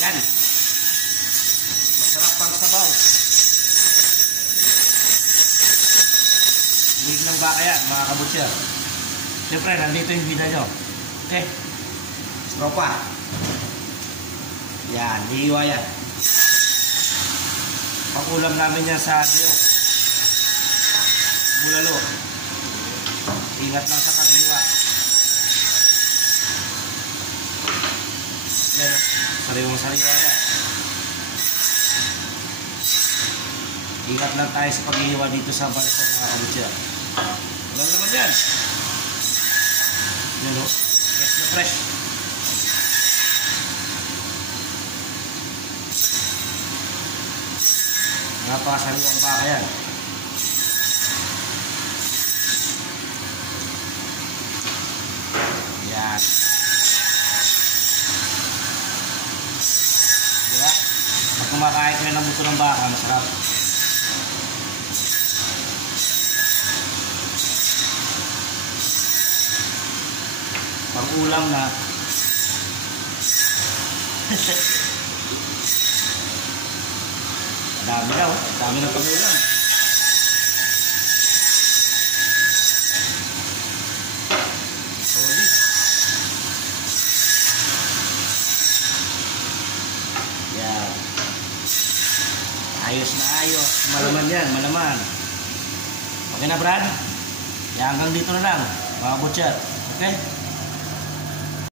Yan. Masarap pang sabaw. Lig ng baka yan, mga kabutcher. Siyempre, nandito yung bida nyo. Okay. Stropa. Yan, hihiwa yan. Pakulam namin yan sa bulalo. Ingat lang sa paghiwa. Yan, sariwang-sariwa yan. Ingat lang tayo sa paghiwa dito sa balkon, mga kabutcher. Wala naman yan. Yan o, fresh na fresh. Napakasariwang baka yan. Yan. Diba? Pag kumakain kayo ng buto ng baka, masarap. Pang-ulam na. Dami daw. Dami ng pag-ulam. Solid. Yan. Ayos na ayos. Malaman yan. Malaman. Okay na, Brad? Yan, hanggang dito na lang. Mga butcher. Okay?